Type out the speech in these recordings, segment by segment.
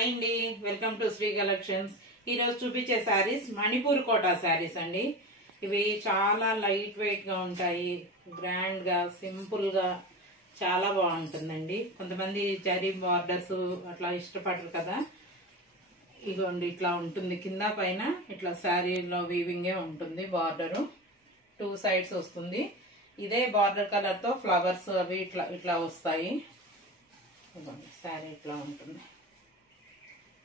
Hi అండి, welcome to Shri collections. ఈరోజు చూపించే శారీస్ మణిపూర్ కోటా శారీస్ అండి. ఇవి చాలా లైట్ వెయిట్ గా ఉంటాయి, గ్రాండ్ గా సింపుల్ గా చాలా బాగుంటుందండి. కొంతమంది జరీ బార్డర్స్ అట్లా ఇష్టపడరు కదా. ఇగోండి ఇట్లా ఉంటుంది, కింద పైన ఇట్లా శారీలో వీవింగే ఉంటుంది. బార్డరు 2 సైడ్స్ వస్తుంది. ఇదే బార్డర్ కలర్ తో ఫ్లవర్స్ అవి ఇట్లా ఇట్లా వస్తాయి. శారీ ఇట్లా ఉంటుంది.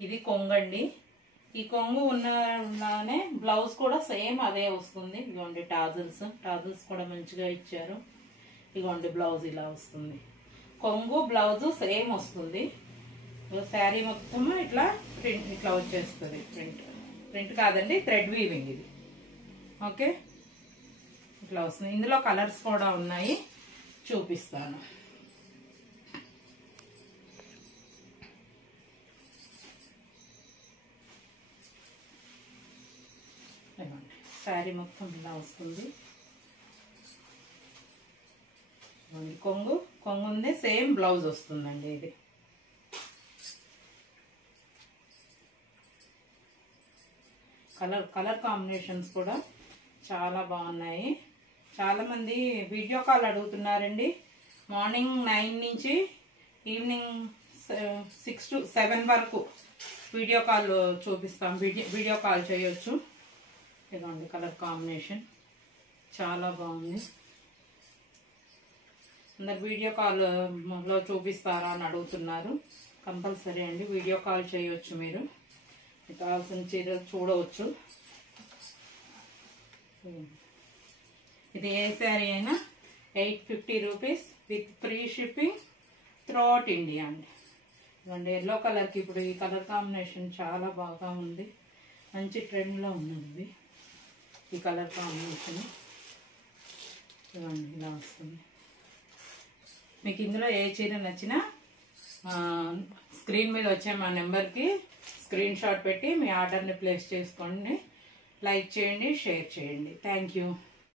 ఇది కొంగండి. ఈ కొంగు ఉన్ననే బ్లౌజ్ కూడా సేమ్ అదే వస్తుంది. ఇగోండి టాజిల్స్ కూడా మంచిగా ఇచ్చారు. ఇగోండి బ్లౌజ్ ఇలా వస్తుంది. కొంగు బ్లౌజ్ సేమ్ వస్తుంది. శారీ మొత్తం ఇట్లా ప్రింట్ ఇట్లా వచ్చేస్తుంది. ప్రింట్ కాదండి, థ్రెడ్ వీవింగ్ ఇది. ఓకే, ఇట్లా వస్తుంది. ఇందులో కలర్స్ కూడా ఉన్నాయి, చూపిస్తాను. శారీ మొత్తం ఇలా వస్తుంది. కొంగు ఉంది, సేమ్ బ్లౌజ్ వస్తుందండి. ఇది కలర్ కాంబినేషన్స్ కూడా చాలా బాగున్నాయి. చాలా మంది వీడియో కాల్ అడుగుతున్నారండి. మార్నింగ్ 9 నుంచి ఈవినింగ్ 6 to 7 వరకు వీడియో కాల్ చూపిస్తాం. వీడియో కాల్ చేయొచ్చు. ఇదండి కలర్ కాంబినేషన్ చాలా బాగుంది. అందరు వీడియో కాల్లో చూపిస్తారా అని అడుగుతున్నారు. కంపల్సరీ అండి, వీడియో కాల్ చేయొచ్చు. మీరు కావాల్సిన చీరలు చూడవచ్చు. ఇది ఏ శారీ అయినా 850 rupees with free shipping throughout India అండి. ఇవ్వండి ఎల్లో కలర్కి ఇప్పుడు ఈ కలర్ కాంబినేషన్ చాలా బాగా ఉంది, మంచి ట్రెండ్లో ఉన్నది ఈ కలర్ కాంబినేషన్. ఇవ్వండి ఇలా వస్తుంది. మీకు ఇందులో ఏ చీర నచ్చినా స్క్రీన్ మీద వచ్చే మా నెంబర్కి స్క్రీన్ షాట్ పెట్టి మీ ఆర్డర్ని ప్లేస్ చేసుకోండి. లైక్ చేయండి, షేర్ చేయండి. Thank you.